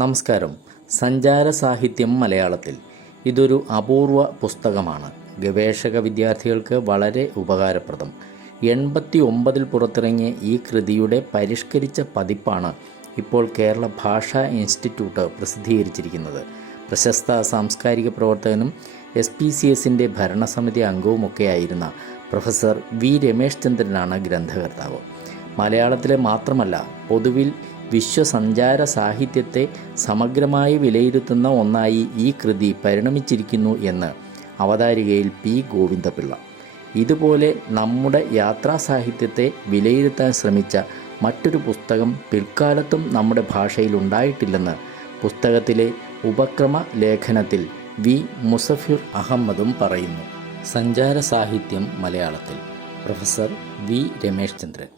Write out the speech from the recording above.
നമസ്കാരം. സഞ്ചാര സാഹിത്യം മലയാളത്തിൽ ഇതൊരു അപൂർവ പുസ്തകമാണ്. ഗവേഷക വിദ്യാർത്ഥികൾക്ക് വളരെ ഉപകാരപ്രദം. 89 പുറത്തിറങ്ങിയ ഈ കൃതിയുടെ പരിഷ്കരിച്ച പതിപ്പാണ് ഇപ്പോൾ കേരള ഭാഷാ ഇൻസ്റ്റിറ്റ്യൂട്ട് പ്രസിദ്ധീകരിച്ചിരിക്കുന്നത്. പ്രശസ്ത സാംസ്കാരിക പ്രവർത്തകനും SPCSൻ്റെ ഭരണസമിതി അംഗവുമൊക്കെയായിരുന്ന പ്രൊഫസർ വി രമേശ് ചന്ദ്രനാണ് ഗ്രന്ഥകർത്താവ്. മലയാളത്തിലെ മാത്രമല്ല, പൊതുവിൽ വിശ്വസഞ്ചാര സാഹിത്യത്തെ സമഗ്രമായി വിലയിരുത്തുന്ന ഒന്നായി ഈ കൃതി പരിണമിച്ചിരിക്കുന്നു എന്ന് അവതാരികയിൽ P. ഗോവിന്ദപിള്ള. ഇതുപോലെ നമ്മുടെ യാത്രാ സാഹിത്യത്തെ വിലയിരുത്താൻ ശ്രമിച്ച മറ്റൊരു പുസ്തകം പിൽക്കാലത്തും നമ്മുടെ ഭാഷയിൽ ഉണ്ടായിട്ടില്ലെന്ന് പുസ്തകത്തിലെ ഉപക്രമ ലേഖനത്തിൽ വി. മുസഫിർ അഹമ്മദും പറയുന്നു. സഞ്ചാര സാഹിത്യം മലയാളത്തിൽ പ്രൊഫസർ വി. രമേശ് ചന്ദ്രൻ.